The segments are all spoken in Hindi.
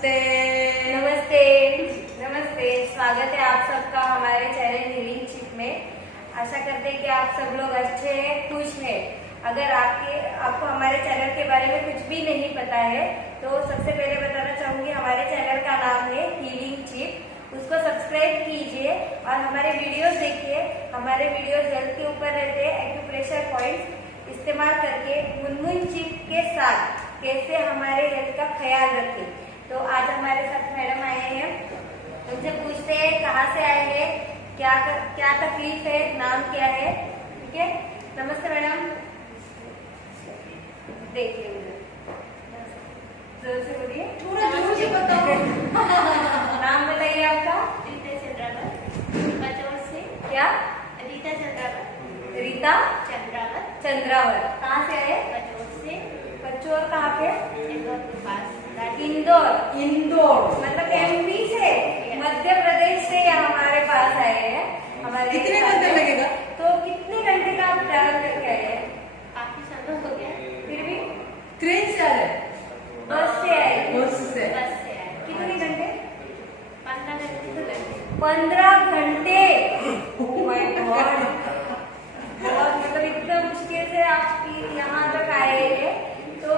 नमस्ते नमस्ते नमस्ते। स्वागत है आप सबका हमारे चैनल हीलिंग चिप में। आशा करते हैं कि आप सब लोग अच्छे हैं, खुश हैं। अगर आपको हमारे चैनल के बारे में कुछ भी नहीं पता है तो सबसे पहले बताना चाहूंगी, हमारे चैनल का नाम है हीलिंग चिप। उसको सब्सक्राइब कीजिए और हमारे वीडियोस देखिए। हमारे वीडियोस हेल्थ के ऊपर रहते हैं। एक्यूप्रेशर पॉइंट्स इस्तेमाल करके मुनमुन चिप के साथ कैसे हमारे हेल्थ का ख्याल रखें। तो आज हमारे साथ मैडम आए हैं। उनसे पूछते हैं कहाँ से आए हैं, क्या तकलीफ है, नाम क्या है। ठीक है, नमस्ते मैडम। देखिए जोर से बोलिए, थोड़ा जोर से बताओ। नाम बताइए आपका। रीता चंद्रावत, बचौर से। क्या? रीता चंद्रावत। रीता चंद्रावत। चंद्रावत। कहाँ से आए? बचौर से। बच्चोर कहाँ पे? इंदौर के पास। इंदौर। इंदौर मतलब एमपी से, मध्य प्रदेश से यहाँ हमारे पास आए हैं। हमारे कितने घंटे लगेगा? तो कितने घंटे का आप ट्रैवल करके आए हैं? काफी समय हो गया। फिर भी ट्रेन से आ रहे? बस से आए? बस से। बस से आए। कितने घंटे? 15 घंटे तो लगे। 15 घंटे। Oh my God! बहुत मतलब इतना मुश्किल से आप यहाँ तक आए हैं, तो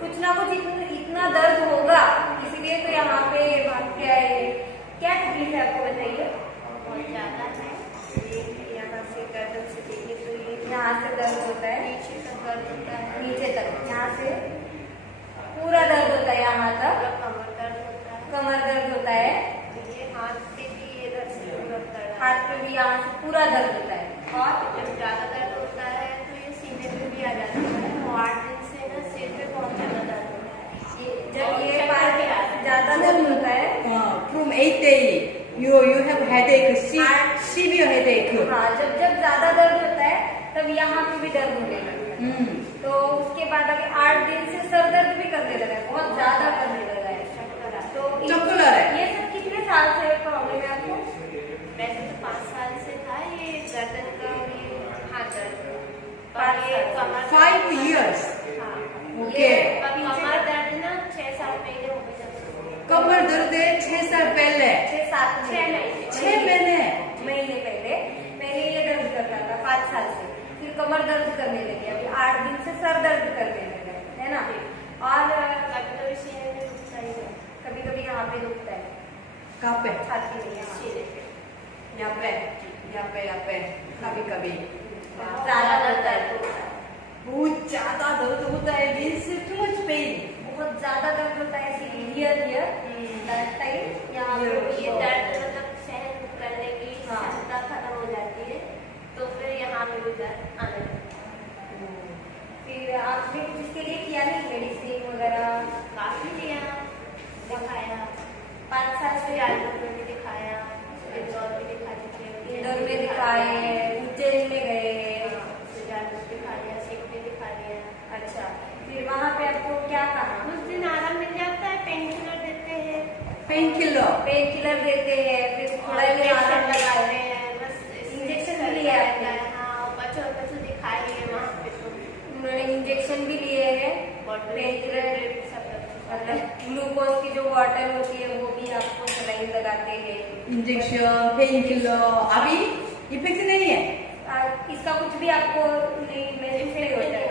कुछ ना कुछ इतना दर्द होगा, इसीलिए तो यहाँ पे भाग के आए हैं। क्या तकलीफ है आपको, बताइए। बहुत ज्यादा है। यहाँ से गर्दन से देखिए तो ये यहाँ से दर्द होता है, नीचे तक दर्द होता है। नीचे तक, यहाँ से पूरा दर्द होता है, यहाँ तक कमर दर्द होता है। कमर दर्द होता है, ये हाथ पे भी इधर से पूरा दर्द। हाथ पे भी यहाँ से पूरा दर्द होता है। और जब ज्यादा दर्द होता है तो ये सीने पे भी आ जाता है। और 8 दिन से ना सिर पे बहुत ज्यादा दर्द होता है। जब ये पार्ट ज्यादा दर्द होता है, From 8 days you have headache, severe headache. हाँ, जब ज्यादा दर्द होता है तब यहाँ पे भी दर्द होने लगता है। तो उसके बाद अभी 8 दिन से सर दर्द भी करने लगा है, बहुत ज्यादा करने लगा है। तो चक्कर आ रहा है? ये सब कितने साल से प्रॉब्लम है आपको? वैसे तो 5 साल से था ये गर्दन का और ये हाथ दर्द। 5 और ये कमर 5 years. हाँ। Okay. ये कमर दर्द ना 6-7 महीने हो गए जब से। कमर दर्द है 6 साल पहले। 6-7 6 महीने पहले ये दर्द करता था 5 साल से। फिर कमर दर्द करने लगी, अभी 8 दिन से सर दर्द करने लगा है ना। और कभी कभी सीने में दुखता ही है। कभी कभी यहाँ पे दुखता है, कहाँ पे? छाती में, यहाँ सीने पे यहाँ पे, यहाँ पे, कभी कभी ज्यादा दर्द होता है। बहुत ज्यादा दर्द होता है। Means too much pain. बहुत ज्यादा दर्द होता है, हियर दैट टाइम यहाँ पे ये दर्द मतलब सहन करने की हाँ। क्षमता खत्म हो जाती है, तो फिर यहाँ पे भी दर्द आने लगता है। फिर आपने कुछ इसके लिए किया नहीं, मेडिसिन वगैरह? काफी लिया, दिखाया। 5 साल से जालपुर में भी दिखाया, इंदौर में दिखा चुके हैं। इंदौर में दिखाए, उज्जैन में गए। जालपुर दिखा लिया, सिक्किम दिखा लिया। अच्छा, फिर वहाँ पे आपको क्या कहा? कुछ दिन आराम मिल जाता है, पेन किलर देते हैं। पेन किलर देते हैं, फिर थोड़ा ही आराम लगाते हैं। हैं, बस इंजेक्शन भी लिया है? हाँ, बच्चों दिखाई है वहाँ पे तो। उन्होंने इंजेक्शन भी लिए हैं, पेन किलर, मतलब ग्लूकोज की जो बॉटल होती है वो भी आपको सलाइन लगाते हैं। Injection, pain killer. अभी इफेक्ट नहीं है? इसका कुछ भी आपको नहीं महसूस नहीं होता है,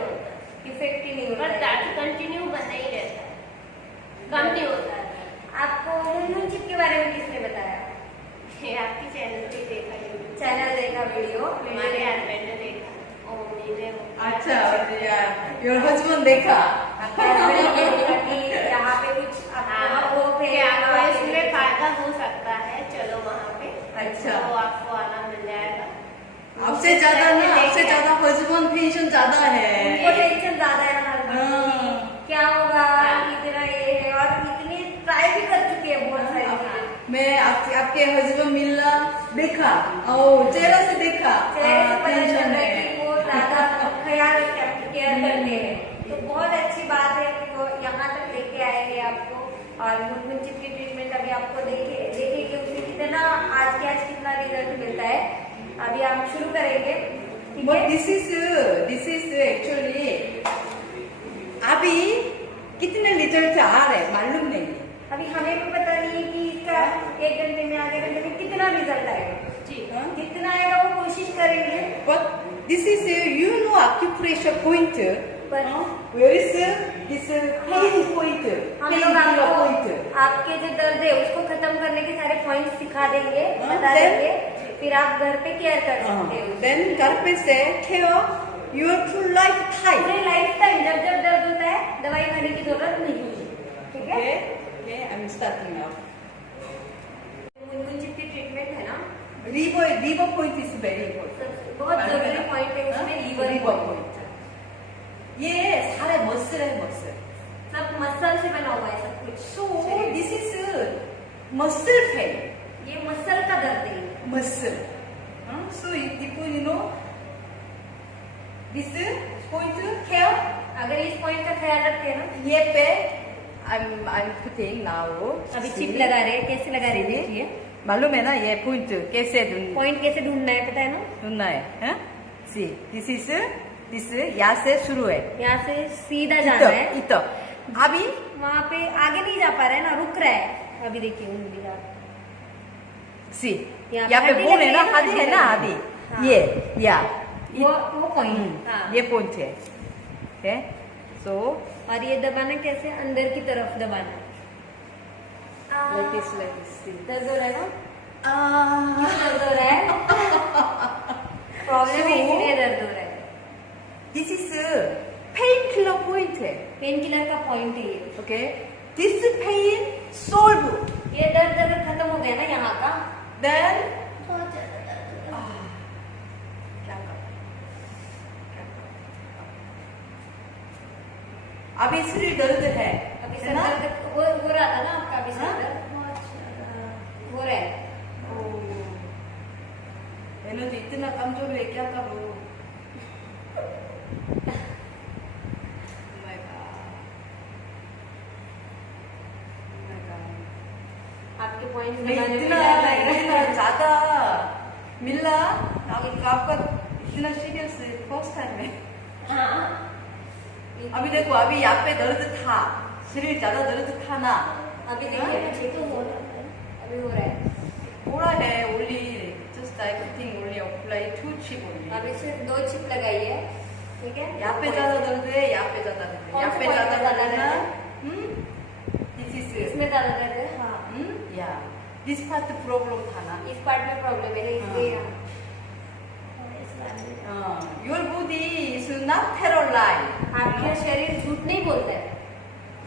इफेक्ट ही नहीं होता पर है। दर्द कंटिन्यू बना ही रहता है, कम नहीं होता है। आपको मुनमुन चिप के बारे में किसने बताया? ये आपकी चैनल पे देखा, यूट्यूब चैनल देखा, वीडियो हमारे हस्बैंड ने देखा। ओ मैंने अच्छा, योर हस्बैंड देखा? यहाँ पे कुछ आपको होप है, आपको इसमें फायदा हो सकता है, चलो वहाँ पे। अच्छा। तो आपको आराम मिल जाएगा। आपसे ज्यादा हस्बैंड टेंशन ज्यादा है। उनको टेंशन ज्यादा है ना, हाँ। क्या होगा, इतना ये है, और इतनी ट्राई भी कर चुकी है बहुत सारी चीजें। मैं आपके हस्बैंड मिलना देखा और चेहरा से देखा, चेहरे से पता टेंशन चल रहा है है। कि वो ज्यादा ख्याल रखते हैं, आपकी केयर करते हैं। तो बहुत अच्छी बात है कि वो यहाँ तक लेके आए हैं आपको। और मुनमुन चिप की ट्रीटमेंट अभी आपको देखेंगे उसे कितना आज कितना रिजल्ट मिलता है। अभी हम शुरू करेंगे, ठीक है? दिस इज एक्चुअली अभी कितने रिजल्ट आ रहे मालूम नहीं। अभी रिजल्ट आएगा जी जितना आएगा वो कोशिश करेंगे But this is you know acupressure point. पर Where is this pain point? हम Pain लोग killer आपको point. आपके जो दर्द है उसको खत्म करने के सारे पॉइंट्स सिखा देंगे हाँ, बता then- देंगे फिर आप घर पे केयर कर सकते हो Then Garpe say care your full lifetime. पूरे लाइफ टाइम जब जब दर्द होता है दवाई खाने की जरूरत नहीं है ठीक है Okay, I'm starting now. Munmun की ट्रीटमेंट है ना Liver point is very important. बहुत जरूरी पॉइंट है उसमें लीवर liver point. ये सारे मसल है मसल. सब मसल से बना हुआ है सब कुछ So this is muscle pain. ये मसल का दर्द है Muscle. So if you know this point care. अगर इस पॉइंट का ख्याल रखें ना ये पे I'm putting now. अभी See? चिप लगा रहे हैं कैसे लगा रहे हैं See? देखिए मालूम है ना ये पॉइंट कैसे पॉइंट कैसे ढूंढना है पता है ना ढूंढना है? सी दिस यहाँ से शुरू है. यहाँ से सीधा जाना है इधर अभी वहाँ पे आगे नहीं जा पा रहा है ना रुक रहा है अभी देखिए उंगली का सी यहाँ यहाँ पे हड्डी बोन है ना लगी हड्डी है ना हड्डी। हड्डी हाँ। ये या वो पॉइंट हाँ ये पॉइंट है. ओके सो और ये दबाना कैसे अंदर की तरफ दबाना like this दर्द हो रहा है ना दर्द हो रहा है प्रॉब्लम है इसलिए दर्द हो रहा है this is pain killer point है. पेन किलर का पॉइंट है ये ओके दिस पेन सॉल्व ये दर्द अगर खत्म हो गया ना यहाँ का देन बहुत ज्यादा दर्द हो रहा है। क्या कर अभी सिर दर्द है अभी है सर ना? दर्द हो रहा था ना आपका अभी सर हाँ? दर्द बहुत ज्यादा हो रहा है एनर्जी इतना कमजोर है क्या करूं? My God. My God. आपके पॉइंट मैं इतना ज्यादा मिला आपका इतना सीरियस फर्स्ट टाइम है. अभी देखो अभी यहाँ पे दर्द था शरीर ज्यादा दर्द था ना अभी देखिए हाँ? पीछे तो हो रहा है अभी हो रहा है थोड़ा है only just I think only apply 2 chip only. अभी सिर्फ 2 चिप लगाई है ठीक है यहाँ पे ज्यादा दर्द है यहाँ पे ज्यादा दर्द है कौन यहाँ से पे point ज्यादा पे दर्द है ज्यादा ना. दिस इज इसमें ज्यादा दर्द है हाँ या दिस पार्ट प्रॉब्लम था ना. इस पार्ट में प्रॉब्लम है ना इसलिए your body is not paralysed. आपका शरीर झूठ नहीं बोलता है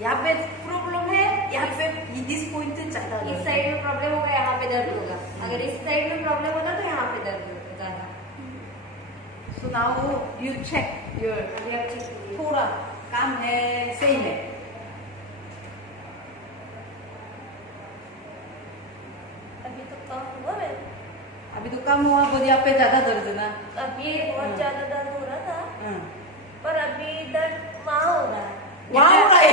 यहाँ पे प्रॉब्लम है यहाँ पे दिस पॉइंट ज्यादा इस दर्द साइड है. में प्रॉब्लम होगा यहाँ पे दर्द होगा अगर इस साइड में प्रॉब्लम होगा तो यहाँ पे दर्द होगा ज्यादा So now you check your अभी आप चेक कीजिए थोड़ा काम है सही है. अभी तो कम हुआ है अभी तो कम हुआ बॉडी यहाँ पे ज्यादा दर्द ना. अभी बहुत ज्यादा दर्द हो रहा था हाँ. पर अभी दर्द वहाँ हो रहा है वहाँ हो रहा है.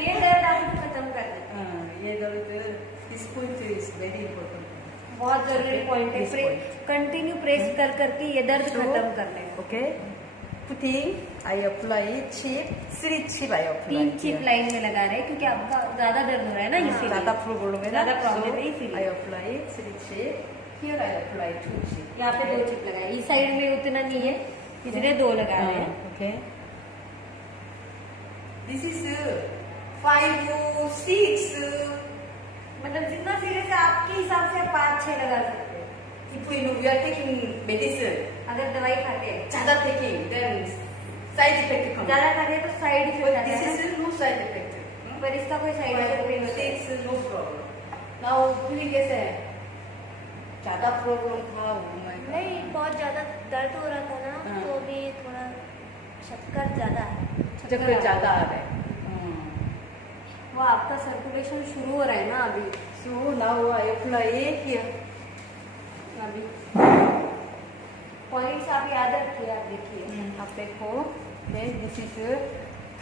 ये दर्द आपको खत्म कर दे हाँ, ये दर्द इस पॉइंट इज वेरी इम्पोर्टेंट. बहुत जरूरी पॉइंट This है point. कंटिन्यू प्रेस कर करके ये दर्द So, खत्म कर लें Okay. Putting I apply chip 3 chip I apply. 3 chip line में लगा रहे हैं क्योंकि आपका ज्यादा दर्द हो रहा है ना इसीलिए ज्यादा प्रॉब्लम है ना. ज्यादा problem है So, इसीलिए. I apply 3 chip. Here I apply 2 chip. यहाँ पे 2 चिप लगाए इस साइड में उतना नहीं है इसलिए 2 लगा रहे हैं Okay. This is 5 6. मतलब जितना सीरियस है आपके हिसाब से आप 5-6 लगा सकते हैं If we know we are taking medicine, अगर दवाई खाते हैं ज्यादा taking, then side effect comes. ज्यादा खाते हैं तो साइड But इफेक्ट आता this है is no side effect. ना पर इसका कोई साइड इफेक्ट नहीं होता है 6 no problem. Now feeling कैसे है? ज्यादा प्रॉब्लम था नहीं बहुत ज्यादा दर्द हो रहा था ना हाँ। तो भी थोड़ा चक्कर ज्यादा है चक्कर ज्यादा आ रहा है. वो आपका सर्कुलेशन शुरू हो रहा है ना अभी So now I apply here. अभी पॉइंट्स आप याद रखिए आप देखिए आप देखो, okay, this is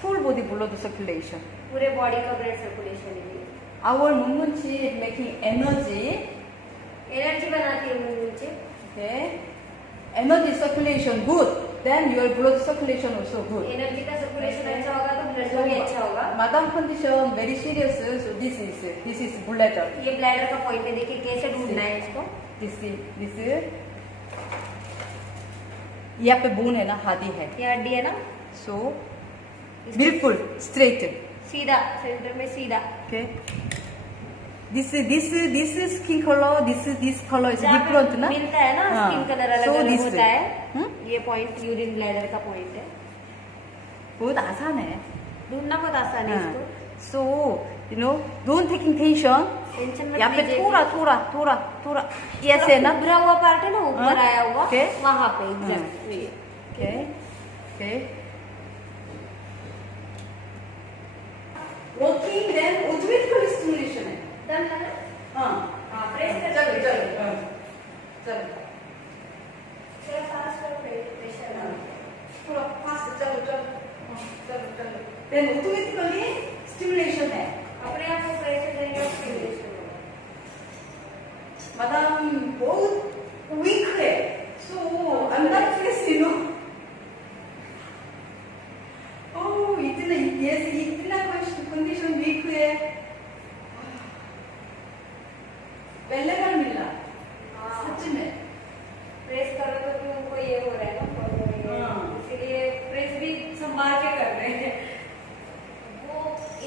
full body blood circulation. पूरे बॉडी का ब्लड सर्कुलेशन है Our Munmunchi is making energy. Energy बनाती है मुंह नीचे Okay, energy circulation good. then your blood circulation also good. Energy का सर्कुलेशन अच्छा होगा तो ब्लड का भी अच्छा होगा. Madam condition very serious, so this is bladder. ये ब्लैडर का पॉइंट है, देखिए कैसे ढूंढना है इसको. This यहाँ पे बोन है ना, हादी है. ये हड्डी है ना, So बिल्कुल straight. सीधा सेंटर में सीधा. Okay. This skin color, this color is जहाँ पे different ना. मिलता है ना हाँ. स्किन कलर अलग So अलग this होता way. है. ये पॉइंट यूरिन ब्लैडर का पॉइंट है. बहुत आसान है. ढूंढना बहुत आसान है हाँ. इसको. So don't taking tension. Tension मत यहाँ पे लीजिए. थोड़ा ऐसे है ना. उभरा हुआ पार्ट है ना, ऊपर हाँ. आया हुआ, Okay. वहाँ पे exact. Okay. Working then automatically stimulation है. दम लगा. हाँ. प्रेस कर. चलो. थोड़ा फास्ट कर, प्रेशर डाल. थोड़ा फास्ट चलो. Then automatically stimulation है. अपने आप को प्रेशर देंगे और स्टिमुलेशन होगा. madam बहुत weak है. So I'm not stressed, Oh, इतना कंडीशन वीक है. पहले बार मिला. सच में. प्रेस करो तो भी उनको ये हो रहा है ना, हाँ. इसीलिए प्रेस भी संभाल के कर रहे हैं. वो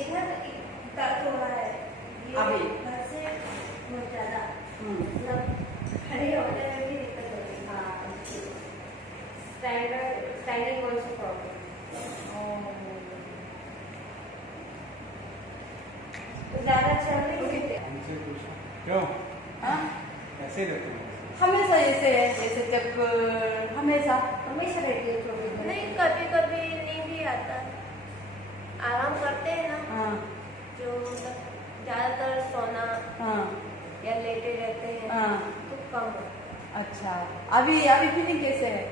इधर दर्द हो रहा है अभी. घर से बहुत ज्यादा, मतलब खड़े होने में भी दिक्कत हो रही है. Standing also problem. ज्यादा चल नहीं सकते. हमसे पूछो क्यों हाँ? ऐसे रहते हो? हमेशा ऐसे है, जैसे चक्कर हमेशा. हमेशा रहती है थोड़ी देर. नहीं, कभी कभी नींद भी आता है. आराम करते हैं ना, हाँ. जो मतलब ज्यादातर सोना हाँ. या लेटे रहते हैं हाँ. तो कम हो. अच्छा. अभी फीलिंग कैसे है?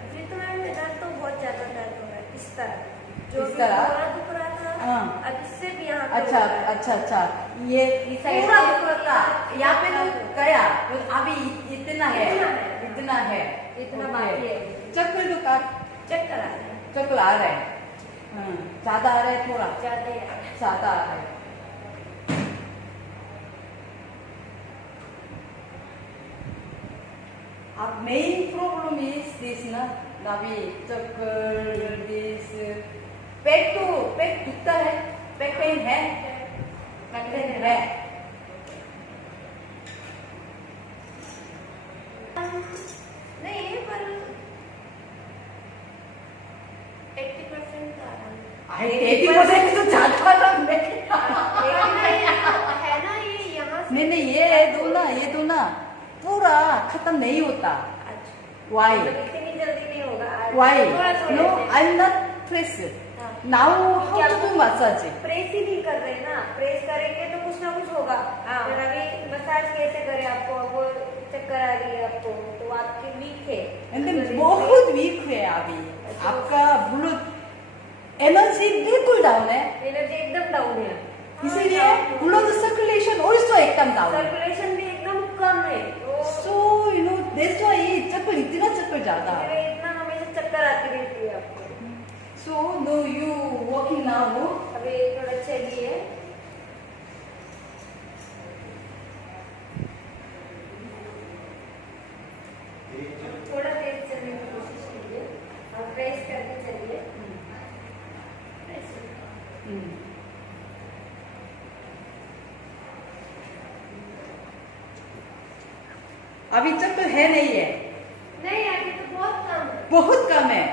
अभी तो मैम दर्द तो बहुत ज्यादा दर्द हो रहा है. इस तरह जो इस तरह? पूरा दुख रहा था, हाँ. अब इससे भी यहाँ पे अच्छा. हो रहा है. ये इस साइड पूरा से- दुख रहा था. यहाँ पे तो गया. अभी इतना है. इतना है. इतना ओके. बाकी है. चक्कर तो का चक्कर आ रहा है. चक्कर आ रहा है. हाँ. ज्यादा आ रहा है, थोड़ा ज्यादा ही आ रहा है. ज्यादा आ रहा है. अब मेन प्रॉब्लम इज दिस ना, अभी चक्कर, दिस पेट दुखता है. बैक पेन है. बैक पेन है. नहीं, पर 80% तो आराम है. 80% तो ज्यादा आराम है. है ना, ये यहाँ से नहीं, ये दो ना पूरा खत्म नहीं होता. अच्छा. Why? मतलब इतनी जल्दी नहीं होगा. Why? थोड़ा थोड़ा No, ऐसे. I'm not press. हाँ. Now how to do massage? Press ही नहीं कर रहे ना. प्रेस करेंगे तो कुछ ना कुछ होगा. हाँ. पर अभी मसाज कैसे करें आपको? वो चक्कर आ रही है आपको, तो आपकी वीक है. And then बहुत वीक है अभी. आपका ब्लड एनर्जी बिल्कुल डाउन है. एनर्जी एकदम डाउन है. इसीलिए ब्लड सर्कुलेशन ऑल्सो एकदम डाउन है. सर्कुलेशन भी एकदम कम है. तो So that's why चक्कर इतना चक्कर ज्यादा. इसलिए इतना हमेशा चक्कर आती रहती है आपको. So no, you walking now. अभी थोड़ा चलिए. थोड़ा तेज चलने की कोशिश कीजिए और प्रेस करके चलिए. अभी चक्कर है नहीं है. नहीं, अभी तो बहुत कम है. बहुत कम है.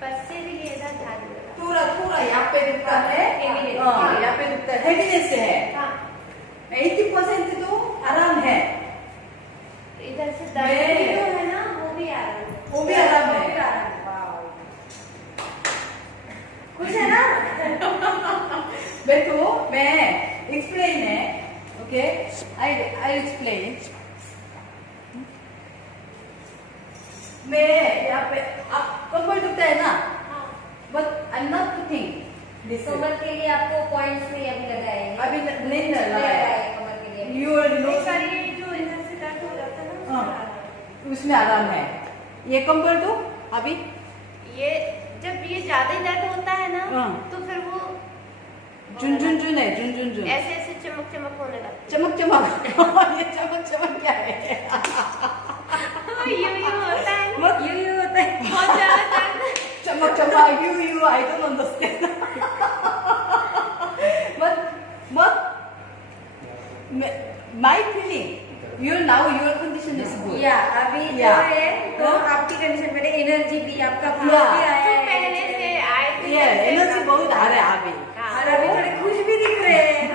बस से भी इधर ध्यान देगा. पूरा यहाँ पे दुखता है. Heaviness. हाँ, यहाँ पे दुखता है. हेवीनेस है. हाँ, 80% तो आराम है. इधर से दर्द भी तो है ना, वो भी आराम है. वो भी आराम है. वो भी आराम है. खुश है ना? बैठो, मैं एक्सप्लेन है. Okay, I explain. मैं यहाँ पे आप कमर दुखता है ना, हाँ. But I am not putting this. कमर के लिए आपको पॉइंट्स में अभी लगाएंगे. अभी नहीं लगाया. लगाएंगे कमर के लिए. You are no. नहीं, पर ये जो इधर से दर्द हो जाता है ना, उसमें हाँ. आराम है. उसमें आराम है. ये कंबल दो अभी। ये जब ये ज्यादा ही दर्द होता है ना हाँ। तो फिर वो जुन जुन जुन है, जुन जुन जुन। ऐसे ऐसे चमक चमक होने लगता चमक चमक ये चमक चमक क्या है? है। यूं यूं होता है ना, मत यूं यूं होता है। बहुत ज्यादा दर्द। चमक चमक you I don't understand. but my feeling your condition is good. या अभी जो Yeah. है तो आपकी कंडीशन में एनर्जी भी आपका भाव Yeah. भी आया तो है। पहले से आए थे Yeah, जैसे एनर्जी का- बहुत आ रहा है अभी। हाँ। और अभी थोड़े खुश भी दिख रहे हैं।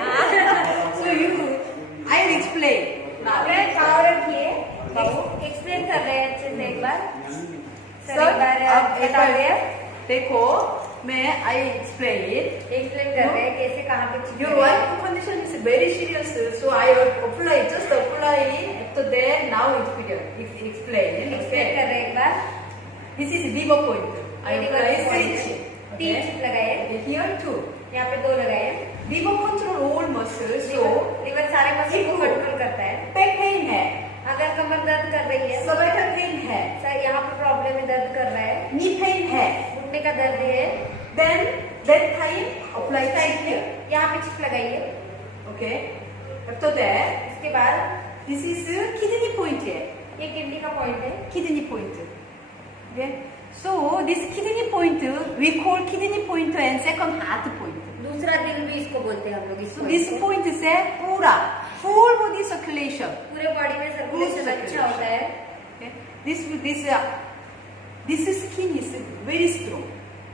So I will explain. अगर पाव रखिए, एक्सप्लेन कर रहे हैं अच्छे से एक बार। सर एक बार अब एक बता बार रहे हैं, देखो मैं I explain. एक्सप्लेन कर रहे हैं कैसे कहाँ पे चिपके Your हैं। wife condition is very serious, so I apply just apply. After that, now it's clear. Explain. Explain कर रहे हैं एक बार। This is liver point. I ये apply liver point switch. है। तीन चिप लगाए, Here too. यहाँ पे 2 लगाए। Liver control all muscles. So liver सारे मसल को कंट्रोल करता है। back pain है, अगर कमर दर्द कर रही है, cervical pain है, सर यहाँ पे प्रॉब्लम है, दर्द कर रहा है, knee pain है. घुटने का दर्द है, Then that time apply right here. यहाँ पे चिप लगाइए। Okay. After that, इसके बाद this is kidney point है. ये किडनी का पॉइंट है। Kidney point. Okay. So this kidney point we call kidney point and second heart point. दूसरा दिल भी इसको बोलते हैं हम लोग। इस So this point is a पूरा full body circulation. पूरे बॉडी में सर्कुलेशन अच्छा होता है। Okay. This skin is very strong.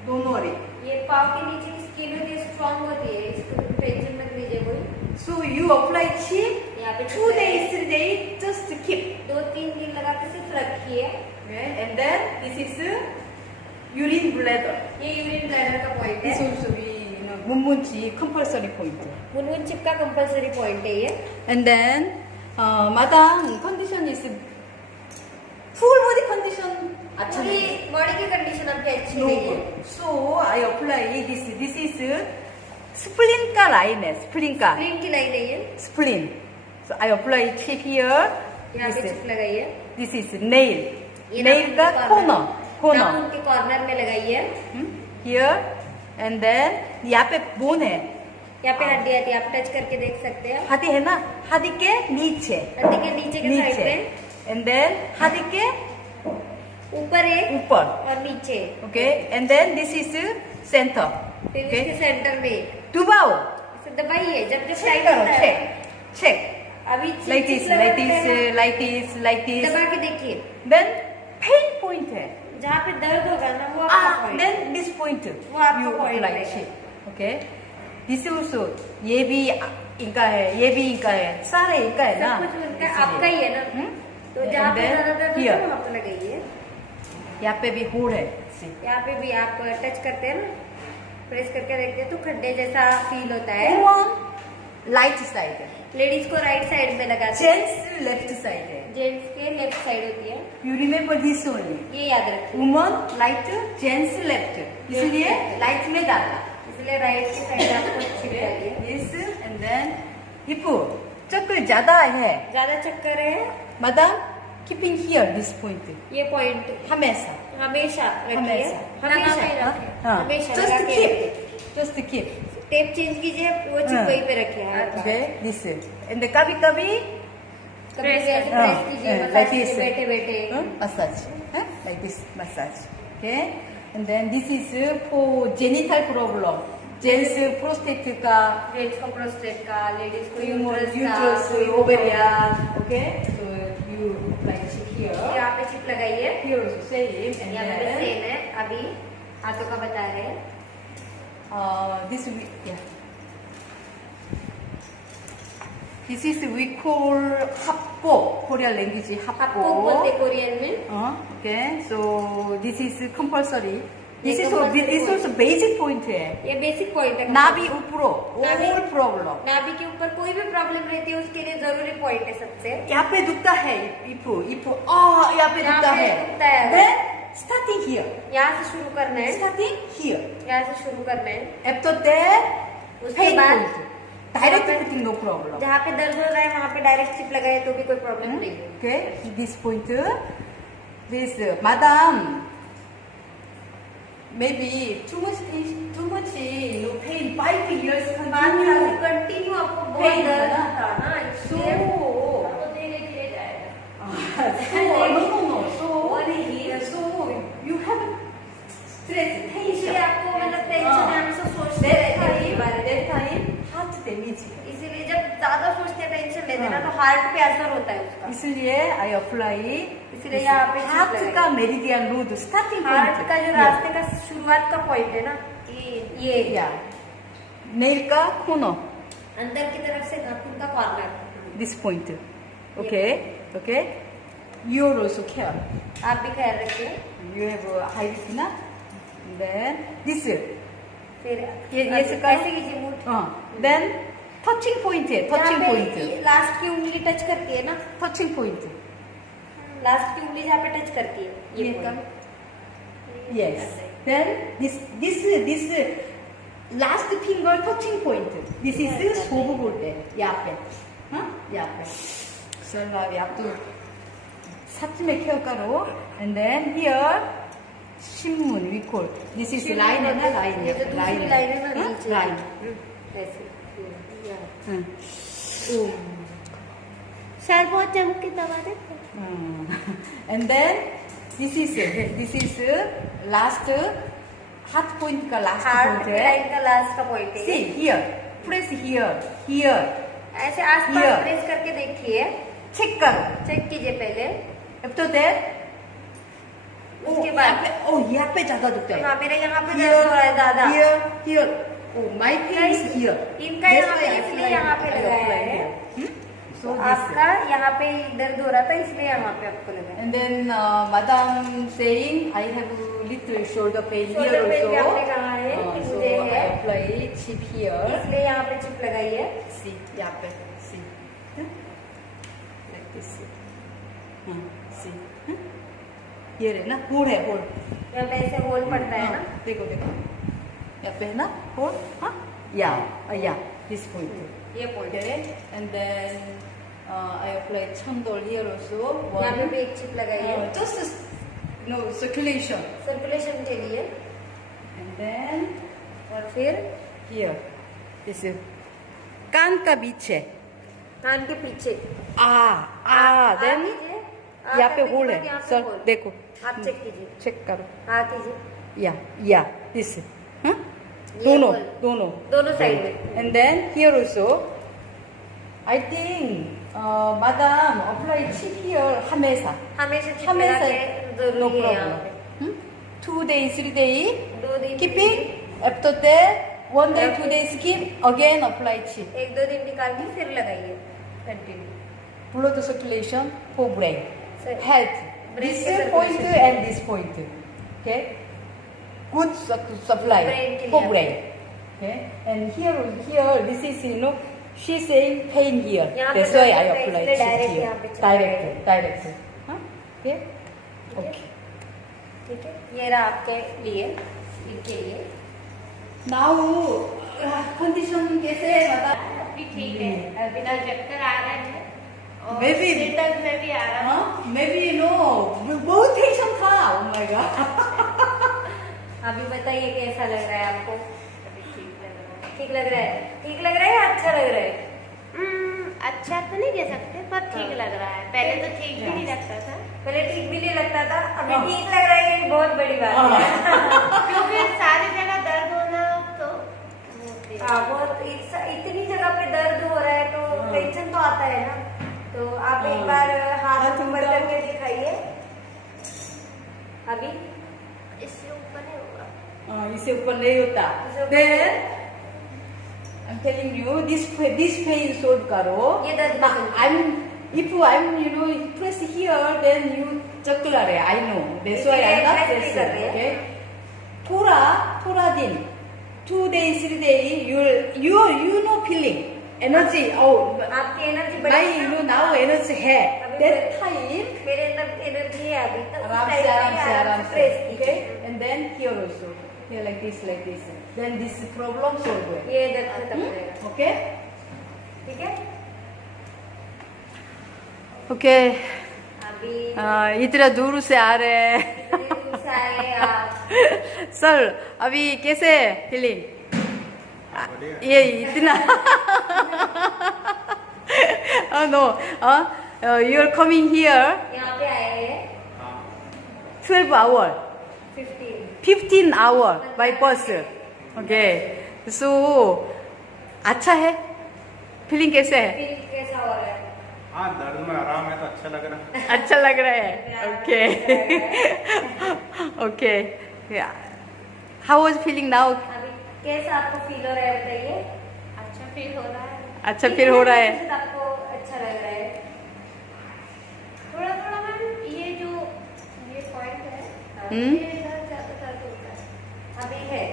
Don't worry. ये पाव के नीचे की स्किन होती है, स्ट्रॉन्ग होती है, इसको टेंशन मत लीजिए कोई। So you apply chip यहाँ पे 2 days, 3 days, just keep. 2-3 दिन लगा के सिर्फ रखिए। Okay. And then this is urine bladder. ये यूरिन ब्लैडर का पॉइंट This है। also we 문문지 compulsory point. Munmun chip का कंपल्सरी पॉइंट है ये। And then madam condition is full body condition. पूरी बॉडी की कंडीशन आपकी अच्छी No नहीं है। good. So I apply this. This is spleen का line है, spleen का स्प्लीन की लाइन है ये। spleen. So I apply chip here. यहाँ पे This चिप लगाइए। this is nail. ये Nail नाखून का के corner. नाखून के कॉर्नर में लगाइए। Here and then यहाँ पे bone है. यहाँ पे हड्डी आती है, आप टच करके देख सकते हैं। हड्डी है ना? हड्डी के नीचे. हड्डी के नीचे के साइड पे And then हड्डी के ऊपर एक ऊपर. और नीचे, Okay. And then this is center. फिर Okay. इसके सेंटर में दुबाओ. इसे दबाइए। जब जब Check टाइट करो. होता है, Check. Check. अभी Like this. Like this. Like this. Like this. दबा के देखिए। Then pain point है. जहाँ पे दर्द होगा ना वो आपका पॉइंट। Then this point. वो आपका You point apply है। shape. Okay. This also. ये भी इनका है. ये भी इनका है. सारे इनका है ना. सब कुछ उनका आपका ही है ना। तो And जहाँ पे then ज्यादा दर्द here. होता है वहाँ पे लगाइए। यहाँ पे भी होल है. See. यहाँ पे भी आप टच करते हैं ना, प्रेस करके देखते हैं तो खड्डे जैसा फील होता है। Woman right side है. लेडीज को राइट साइड में लगाते हैं, Gents left side है. जेंट्स के लेफ्ट साइड होती है। You remember this only. ये याद रखिए। वुमन राइट, जेंट्स लेफ्ट, इसलिए राइट में डालना. इसलिए राइट की साइड आपको छिड़काइए। Yes, and then if चक्कर ज्यादा है, ज्यादा चक्कर है, madam keeping here this point. ये पॉइंट हमेशा. हमेशा रखिए। हमेशा. हमेशा हाँ. हमेशा Just लगा के keep. रखिए। Just keep. टेप चेंज कीजिए, वो चिप हाँ. वहीं पे रखिए। हर बार। Okay, this. And कभी कभी कभी ऐसे हाँ, प्रेस कीजिए, हाँ, मसाज like कीजिए this. बैठे बैठे। massage. Like this massage. Okay. And then this is for genital problem. Gents prostate का, जेंट्स को प्रोस्टेट का, लेडीज को uterus, यूट्रस का, ovarian. Okay. So you apply chip here. यहाँ पे चिप लगाइए। Here also same. And यहाँ पे then सेम है। अभी हाथों का बता रहे हैं। this yeah. This is we call 합보. Korean language आपको बोलते 합보. कोरियन में। Okay. So this is compulsory. This ये is compulsory this also basic point है. ये बेसिक पॉइंट है। नाभि ऊपरो नाभि- all problem. नाभि के ऊपर कोई भी प्रॉब्लम रहती है उसके लिए जरूरी पॉइंट है सबसे। यहाँ पे दुखता है इपो यहाँ पे यहाँ दुखता पे है. दुखता है। Then starting here. यहाँ से शुरू करना है। Starting here. यहाँ से शुरू करना है। After that उसके pain बाद point. Direct जहाँ पे- putting no problem. जहाँ पे दर्द हो रहा है वहाँ पे डायरेक्ट चिप लगाए तो भी कोई प्रॉब्लम नहीं है। Okay, this point this madam. Maybe too much pain, pain 5 years 5 साल से continue. कंटिन्यू आपको बहुत Pain, दर्द है ना? था ना, So, इसलिए तो धीरे धीरे जाएगा। no. और ये So you have stress, इसलिए tension. आपको मतलब टेंशन है, हम सब सोचते रहते हैं इस बारे में। That time heart damage. इसीलिए जब ज्यादा सोचते टेंशन लेते हैं ना हाँ। तो हार्ट पे असर होता है उसका। इसलिए I apply. इसलिए यहाँ पे chip हार्ट लगाई। का मेरिडियन रूट स्टार्टिंग हार्ट का जो रास्ते का शुरुआत का पॉइंट है ना, ये या नेल का कोनर. अंदर की तरफ से नाखून का corner. This point. Okay. You also care. आप भी ख्याल रखिए। You have a high retina. Then this. फिर ये ऐसे इसका- कीजिए मुंह। Then touching point है. Touching point. लास्ट की उंगली टच करती है ना, Touching point. लास्ट की उंगली जहाँ पे टच करती है ये ये point। Yes. Then this last finger touching point. This is सोब बोलते हैं यहाँ पे. हाँ यहाँ पे. चलो अभी आप तो सच में क्या करो. And then here 신문 we call. This is line है ना line ये जो दूसरी लाइन है ना हाँ? नीचे line. ऐसे हाँ. सर बहुत चमक के दबा देते हैं। And then this is last heart point का last हार्ट point की है. लाइन का लास्ट का पॉइंट है See ये। here, press here. ऐसे आसपास Here. प्रेस करके देखिए, Check करो. चेक कीजिए पहले, After that, उसके बाद यहाँ पे ज्यादा दुखता है. हाँ मेरा यहाँ पे दर्द हो रहा है ज्यादा। Here. Oh, my pain is here. इनका यहाँ पे इसलिए यहाँ पे लगाया है। So आपका यहाँ पे दर्द हो रहा था इसलिए यहाँ पे आपको लगा। And then madam saying I have little shoulder pain here Shoulder pain भी also. आपने कहा है कि So मुझे I है। apply chip here. इसलिए यहाँ पे चिप लगाई है। See, यहाँ पे see. Like this. See. ये रहे ना होल है होल. यहाँ पे ऐसे होल पड़ता है ना, देखो यहाँ पे है ना होल. हाँ या this point. ये point. Okay, and then I apply chandol here also. यहाँ पे भी एक चिप लगाई है Just circulation. सर्कुलेशन के लिए। And then और फिर here, this is कान का बीच है. कान के पीछे Then यहाँ पे होल है. यहाँ पे सर होल। देखो. आप चेक कीजिए, चेक करो. हाँ कीजिए, Yeah, this. हाँ? ये दोनों होल। दोनों साइड में। And then here also, I think madam apply chip here हमेशा. हमेशा चिप लगा के no जरूरी है यहाँ problem. पे। 2 days, 3 days, 2 दिन keeping. After that, 1 day, 2 days skip, again apply chip. 1-2 दिन निकाल के फिर लगाइए continue. Blood circulation for brain. Sir, Health. brain This के point circulation. and this point. Okay. Good supply Brain के for लिए। brain. Okay. And here, this is she's saying pain here. यहाँ पे That's why I direct apply इसलिए chip direct here. यहाँ पे चला Direct. हाँ? Okay. Okay. ठीक है, ये रहा आपके लिए, इनके लिए। Now condition कैसे है बता. अभी ठीक है, अभी ना चक्कर आ रहा है और Maybe- सिर दर्द में भी आ रहा है। हाँ? Maybe बहुत tension था. Oh my god. अभी बताइए कैसा लग रहा है आपको? अभी ठीक लग रहा है। ठीक लग रहा है? ठीक लग रहा है या अच्छा लग रहा है? अच्छा तो नहीं कह सकते पर ठीक लग रहा है। पहले तो ठीक भी नहीं लगता था, पहले ठीक भी नहीं लगता था, अभी हाँ। ठीक लग रहा है, ये बहुत बड़ी बात है। क्योंकि सारी जगह दर्द होना तो होती है। हाँ, बहुत इतनी जगह पे दर्द हो रहा है तो हाँ। टेंशन तो आता है ना। तो आप एक हाँ। बार हाथ हाथ ऊपर उठाओ। करके दिखाइए। अभी इससे ऊपर नहीं होगा। इससे ऊपर नहीं होता. इससे ऊपर Then I'm telling you, this pain solve करो. ये दर्द If I'm press here, then you चक्कर है. I know. That's why I'm not इसलिए press pressing. नहीं कर रहे हैं। Okay. थोड़ा दिन, 2 days, 3 days, you know feeling, energy. Oh, आपकी एनर्जी my बढ़ेगी ना। now energy है. अभी That time मेरे अंदर एनर्जी है अभी तक, आराम से प्रेस okay. कीजिए। And then here also, here like this. Then this problem solved. ये दर्द खत्म हो जाएगा। Okay. ठीक है, Okay. आप अभी इतना दूर से आ रहे हैं इतनी दूर से आए आप। सर अभी कैसे है फीलिंग ये इतना no you are coming here यहाँ पे आए हैं 12 hour 15। 15 hour by bus okay so अच्छा है फीलिंग कैसे है फिर कैसा हो रहा है? हाँ दर्द में आराम है तो अच्छा लग रहा है। अच्छा लग रहा है okay okay how was feeling now अभी कैसा आपको फील हो रहा है बताइए? अच्छा फील हो रहा है। अच्छा फील हो रहा है कितना आपको अच्छा लग रहा है? थोड़ा थोड़ा मैम ये पॉइंट है हम्म। ये इधर ज्यादा दर्द होता है। अभी है।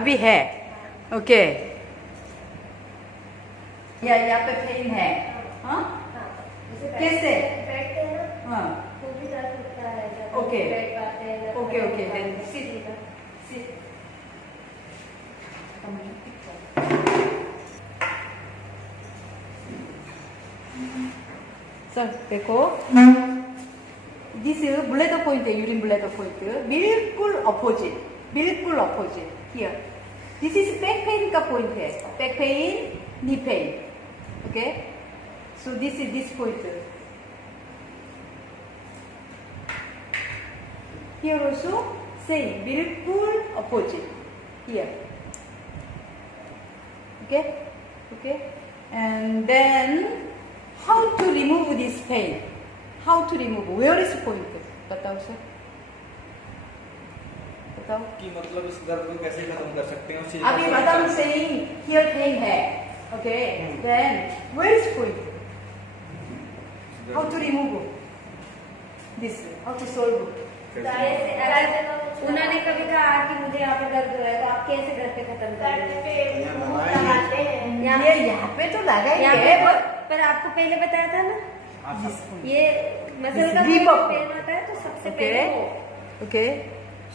अभी है ओके या यहाँ पे पेन है हाँ जैसे कैसे बैठते हैं ना हाँ वो भी दर्द होता है जब Okay. बैठ पाते हैं जब Okay, बैठ okay, पाते then हैं। sit. Sit. सर देखो दिस ब्लैडर पॉइंट है यूरिन ब्लैडर पॉइंट बिल्कुल opposite here this is back pain का पॉइंट है back pain knee pain okay so this is this point here also same बिल्कुल opposite here okay and then how to remove this pain how to remove where is point बताओ सर बताओ कि मतलब इस दर्द को कैसे खत्म कर सकते हैं उस चीज अभी मैडम saying here pain है okay then where is point how to remove this how to solve ऐसे अगर उन्होंने कभी कहा कि मुझे यहाँ पे दर्द हो रहा है तो आप कैसे घर पे खत्म दर्द करेंगे? पे मुंह लगाते हैं। ये यहाँ पे तो लगा ही यहाँ है पे पर आपको पहले बताया था ना हाँ, ये मसल का Deep up. पेन होता है तो सबसे Okay. पहले वो okay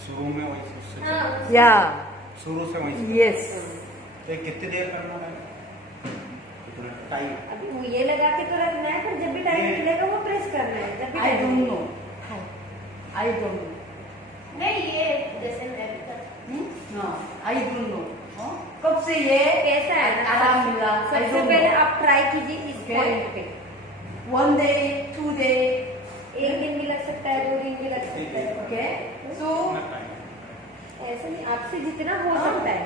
शुरू में वही उससे हाँ, या शुरू से वही यस ये कितनी देर करना है टाइम अभी वो ये लगा के तो रखना है पर जब भी टाइम ये- मिलेगा वो प्रेस करना है जब भी आई time डोंट मिलेगा। नो आई डोंट नो नहीं ये जैसे मैं भी करती हाँ आई डोंट नो कब से ये कैसा है ना, आराम मिला आई सबसे डोंट पहले नो आप ट्राई कीजिए इस Okay. पॉइंट पे 1 day 2 day 1 दिन भी लग सकता है 2 दिन भी लग सकता है ओके सो ऐसे नहीं आपसे जितना हो सकता है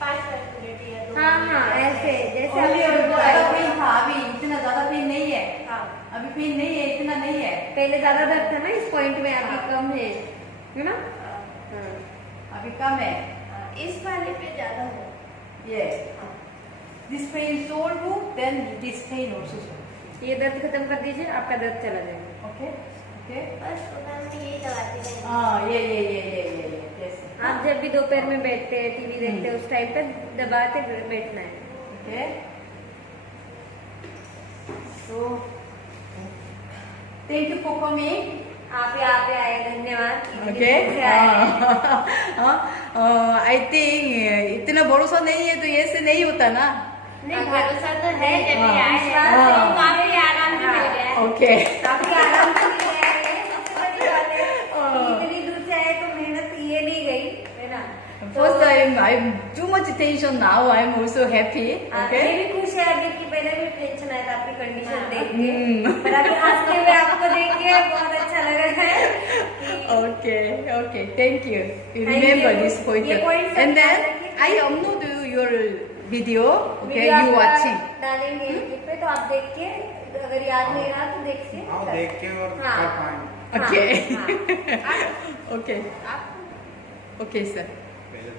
5 मिनट या 2 हाँ हाँ ऐसे जैसे अभी आपको ज्यादा try- पेन था अभी इतना ज्यादा पेन नहीं है हाँ अभी पेन नहीं है इतना नहीं है पहले ज्यादा दर्द था ना इस पॉइंट में अभी कम है ना हाँ। अभी कम है इस वाले पे ज्यादा हो ये this pain solve then this pain also solve ये दर्द खत्म कर दीजिए आपका दर्द चला जाएगा ओके ओके बस तो मैम यही लगाती रहेंगे। हाँ ये जैसे आप जब भी दोपहर में बैठते हैं टीवी देखते हैं उस टाइम पे दबाते बैठना है okay so thank you for coming आप यहाँ पे आए धन्यवाद इतनी ओके दूर से आए हैं। आई थिंक इतना भरोसा नहीं है तो ये से नहीं होता ना नहीं भरोसा तो है जब हाँ, भी आए हैं हाँ। तो काफी आराम से मिल गया है। ओके काफी आराम से ले आए हैं, सबसे बड़ी बात है हाँ। इतनी दूर से आए तो मेहनत ये नहीं गई है ना first time I am too much tension now I am also happy okay ये भी खुश है अभी कि पहले भी टेंशन आया था आपकी कंडीशन देख के हम्म। पर अभी हंसते हुए आपको देख के बहुत अच्छा लग रहा है कि okay thank you you Thank remember you. this point ये point and सब then याद रखिए। I upload your video okay video you आपका watching डालेंगे यूट्यूब पे तो आप देख के अगर याद नहीं रहा तो देख के हाँ देख के और हाँ। कर पाएंगे okay हाँ, हाँ। okay आप okay sir पहले